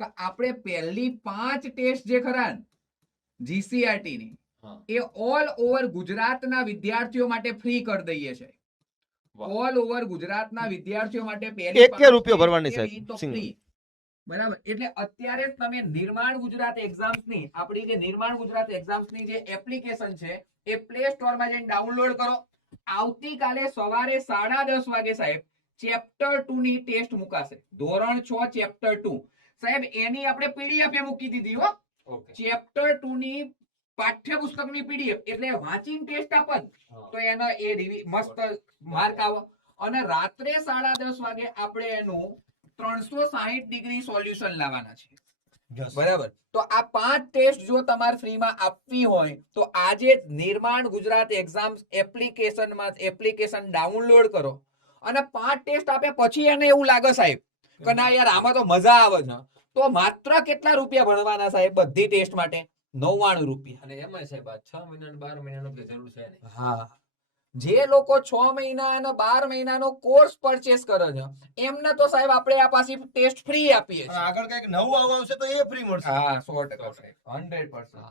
કે આપણે પહેલી પાંચ ટેસ્ટ જે ખરા જીસીઆરટી ની એ ઓલ ઓવર ગુજરાતના વિદ્યાર્થીઓ માટે ફ્રી કરી દઈએ છે. ઓલ ઓવર ગુજરાતના વિદ્યાર્થીઓ માટે પહેલી એક રૂપિયો ભરવાની સાહેબ. બરાબર? એટલે અત્યારે તમે નિર્માણ ગુજરાત એક્ઝામ્સની આપણી જે નિર્માણ ગુજરાત એક્ઝામ્સની જે એપ્લિકેશન છે એ પ્લે સ્ટોરમાં જઈને ડાઉનલોડ કરો. આવતીકાલે સવારે સાડા દસ વાગે સાહેબ ચેપ્ટર ટુ ની ટેસ્ટ મુકાશે. ધોરણ છ ચેપ્ટર ટુ સાહેબ એની આપણે પીડીએફ એ મૂકી દીધી હો. ચેપ્ટર ટુ ની પાઠ્યપુસ્તકની પીડીએફ એટલે વાંચીને ટેસ્ટ આપન તો એનો એ મસ્ત માર્ક આવો. અને રાત્રે સાડા દસ વાગે આપણે એનું ત્રણસો સાહીઠ ડિગ્રી સોલ્યુશન લાવવાના છે. બરાબર? તો આ પાંચ ટેસ્ટ જો તમારે ફ્રીમાં આપવી હોય તો આજે જ નિર્માણ ગુજરાત એક્ઝામ્સ એપ્લિકેશનમાં એપ્લિકેશન ડાઉનલોડ કરો. અને પાંચ ટેસ્ટ આપે પછી એને એવું લાગે સાહેબ કે ના યાર આમાં તો મજા આવે છે તો માત્ર કેટલા રૂપિયા ભણવાના સાહેબ? બધી ટેસ્ટ માટે? નવ્વાણું રૂપિયા. અને એમાં સાહેબ છ મહિના બાર મહિનાનો જરૂર છે હા. જે લોકો છ મહિના અને બાર મહિનાનો કોર્સ પરચેસ કરે છે એમને તો સાહેબ આપણે આ પાછી ટેસ્ટ ફ્રી આપીએ છીએ. આગળ કંઈક નવું આવવાનું આવશે તો એ ફ્રી મળશે. હા સો ટકા હંડ્રેડ પર્સન્ટ.